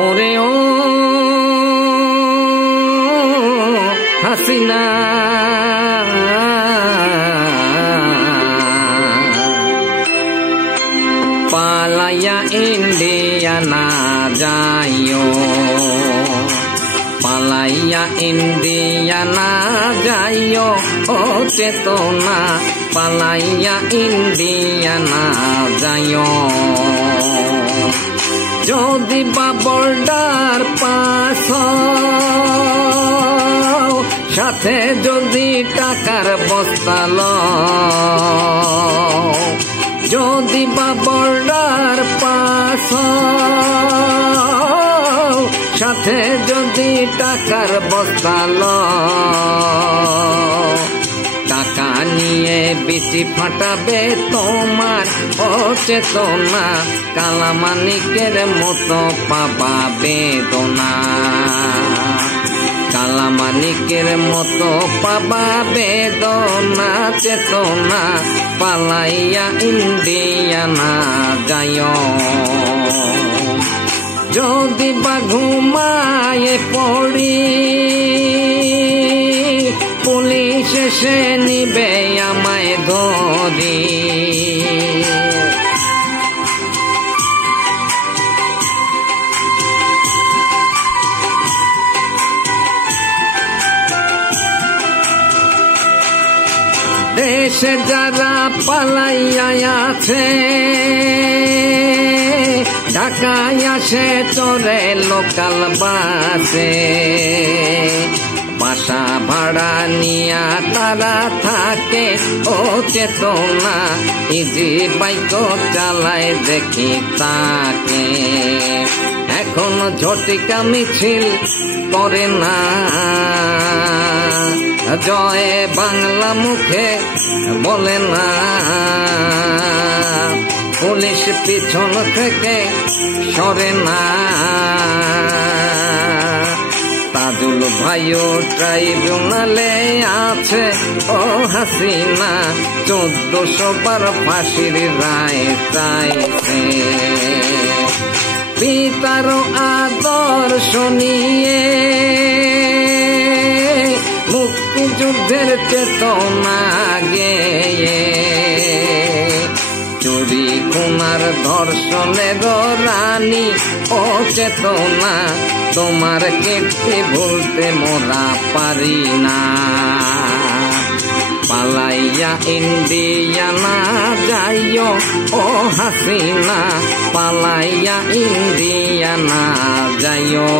ওরে ও হাসিনা, পালাইয়া ইন্ডিয়া না যাইও, পালাইয়া ইন্ডিয়া না যাইও ও চেতনা, পালাইয়া ইন্ডিয়া না যাইও। যদি বা বর্ডার পাস সাথে যদি টাকার বস্তা লও, যদি বা বর্ডার পাস সাথে যদি টাকার বস্তা লও, টাকা নিয়ে বেশি ফাটাবে তোমার অচেতনা, কালামানিকের মতো পাবা বেদনা, কালামানিকের মতো পাবা বেদনা, চেতনা পালাইয়া ইন্ডিয়া না যাইও। যদি বা ঘুমায়ে পড়ি পুলিশ এসে নিবে আমায় ধরি, দেশে যারা পালাইয়া আছে ঢাকায় আসে চলে লোকাল বাসে, বাসা ভাড়া নিয়া তারা থাকে ও চেতনা, ইজি বাইক চালায় দেখি তাকে। এখন ঝটিকা মিছিল করে না, জয় বাংলা মুখে বলে না, পুলিশ পিছন থেকে সরে না। তাজুল ভাইও ট্রাইব্যুনালে আছে ও হাসিনা, 1400 বার ফাঁসির রায় চাইছে। পিতার আদর্শ নিয়ে মুক্তিযুদ্ধের চেতনা গেয়ে, চুরি খুনার ধর্ষণের রানী ও চেতনা, তোমার কীর্তি ভুলতে মোরা পারি না। পালাইয়া ইন্ডিয়া না যাইও ও হাসিনা, পালাইয়া ইন্ডিয়া না যাইও।